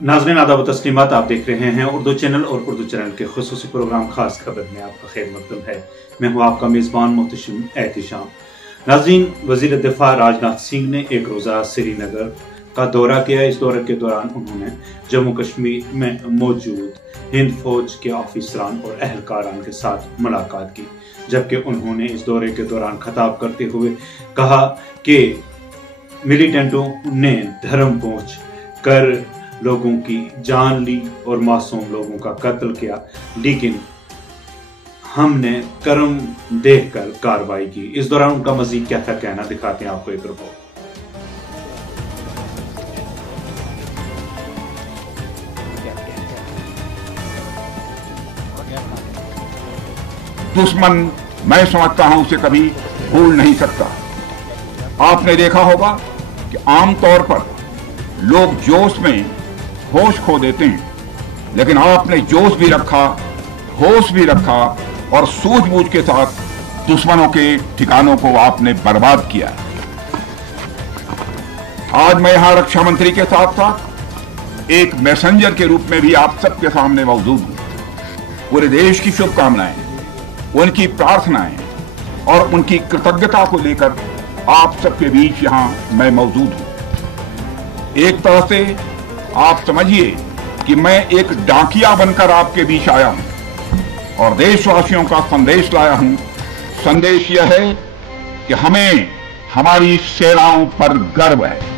नाज़रीन आदाब तस्लीमात, आप देख रहे हैं उर्दू चैनल और उर्दू चैनल के खुसूसी प्रोग्राम खास खबर में आपका खैर मकदम है। मैं हूं आपका मेज़बान मोहतशिम एहतिशाम। नाज़रीन, वज़ीर दिफा राजनाथ सिंह ने एक रोज़ा श्रीनगर का दौरा किया। इस दौरे के दौरान उन्होंने जम्मू कश्मीर में मौजूद हिंद फौज के ऑफिसरान और अहलकारान के साथ मुलाकात की, जबकि उन्होंने इस दौरे के दौरान खिताब करते हुए कहा कि मिलिटेंटों ने धर्म पहुंच कर लोगों की जान ली और मासूम लोगों का कत्ल किया, लेकिन हमने कर्म देखकर कार्रवाई की। इस दौरान उनका मजीद क्या था कहना, दिखाते हैं आपको एक रिपोर्ट। दुश्मन मैं समझता हूं उसे कभी भूल नहीं सकता। आपने देखा होगा कि आमतौर पर लोग जोश में होश खो देते हैं, लेकिन आपने जोश भी रखा, होश भी रखा और सूझबूझ के साथ दुश्मनों के ठिकानों को आपने बर्बाद किया। आज मैं यहां रक्षा मंत्री के साथ साथ एक मैसेंजर के रूप में भी आप सबके सामने मौजूद हूं। पूरे देश की शुभकामनाएं, उनकी प्रार्थनाएं और उनकी कृतज्ञता को लेकर आप सबके बीच यहां मैं मौजूद हूं। एक तरह से आप समझिए कि मैं एक डाकिया बनकर आपके बीच आया हूं और देशवासियों का संदेश लाया हूं। संदेश यह है कि हमें हमारी सेनाओं पर गर्व है।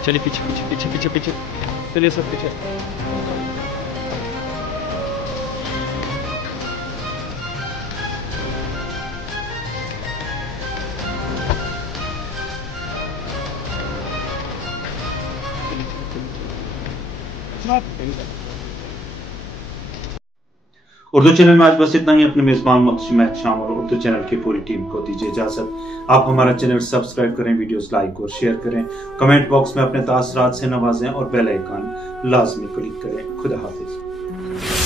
चलिए पीछे पीछे पीछे पीछे पीछे चलिए सब पीछे। उर्दू चैनल में आज बस इतना ही। अपने मेजबान मोहतशिम एहतिशाम और उर्दू चैनल की पूरी टीम को दीजिए इजाजत। आप हमारा चैनल सब्सक्राइब करें, वीडियोस लाइक और शेयर करें, कमेंट बॉक्स में अपने तासरात से नवाजें और बेल आइकन लाजमी क्लिक करें। खुदा हाफिज।